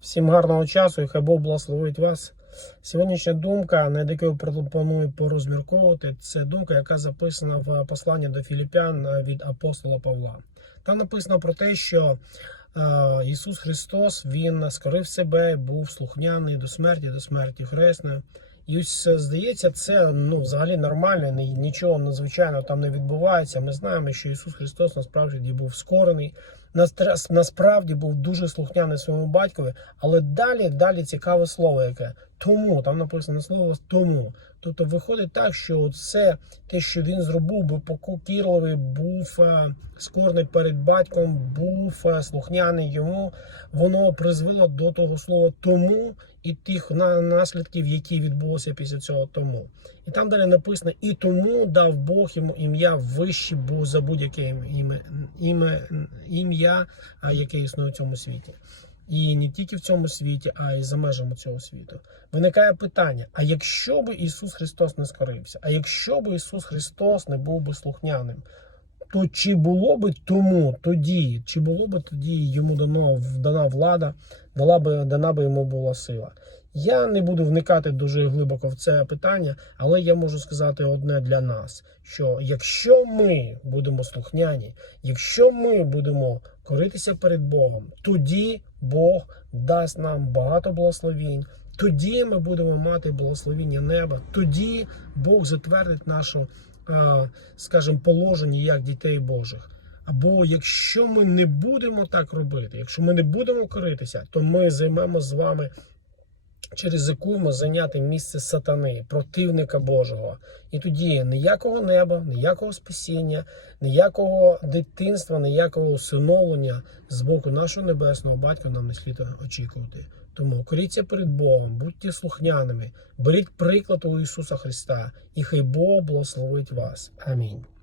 Всім гарного часу і хай Бог благословить вас. Сьогоднішня думка, над якою пропоную порозмірковувати, це думка, яка записана в посланні до Філіпян е, від апостола Павла. Там написано про те, що е, Ісус Христос Він скорив себе, був слухняний до смерті, до смерті хресної. І ось е, здається, це ну взагалі нормально, нічого надзвичайного там не відбувається. Ми знаємо, що Ісус Христос насправді був скорений, насправді був дуже слухняний своєму батькові, але далі, далі цікаве слово, яке тому там написано слово тому. Тобто виходить так, що все те, що він зробив, був покірливий, був е, скорний перед батьком, був е, слухняний йому, воно призвело до того слова тому і тих наслідків, які відбулися після цього тому. І там далі написано: і тому дав Бог йому ім'я вище був за будь-яке ім'я, ім'я, а, яке існує в цьому світі. І не тільки в цьому світі, а й за межами цього світу. Виникає питання: а якщо би Ісус Христос не скорився, а якщо би Ісус Христос не був би слухняним, то чи було би тому тоді, чи було би тоді йому дано дана влада, дала би дана би йому була сила? Я не буду вникати дуже глибоко в це питання, але я можу сказати одне для нас: що якщо ми будемо слухняні, якщо ми будемо коритися перед Богом, тоді Бог дасть нам багато благословінь. Тоді ми будемо мати благословіння неба. Тоді Бог затвердить нашу, е, скажімо, положення як дітей Божих. Або якщо ми не будемо так робити, якщо ми не будемо коритися, то ми займемо з вами чи ризикуємо зайняти місце сатани, противника Божого. І тоді ніякого неба, ніякого спасіння, ніякого дитинства, ніякого усиновлення з боку нашого небесного батька нам не слід очікувати. Тому коріться перед Богом, будьте слухняними, беріть приклад у Ісуса Христа, і хай Бог благословить вас. Амінь.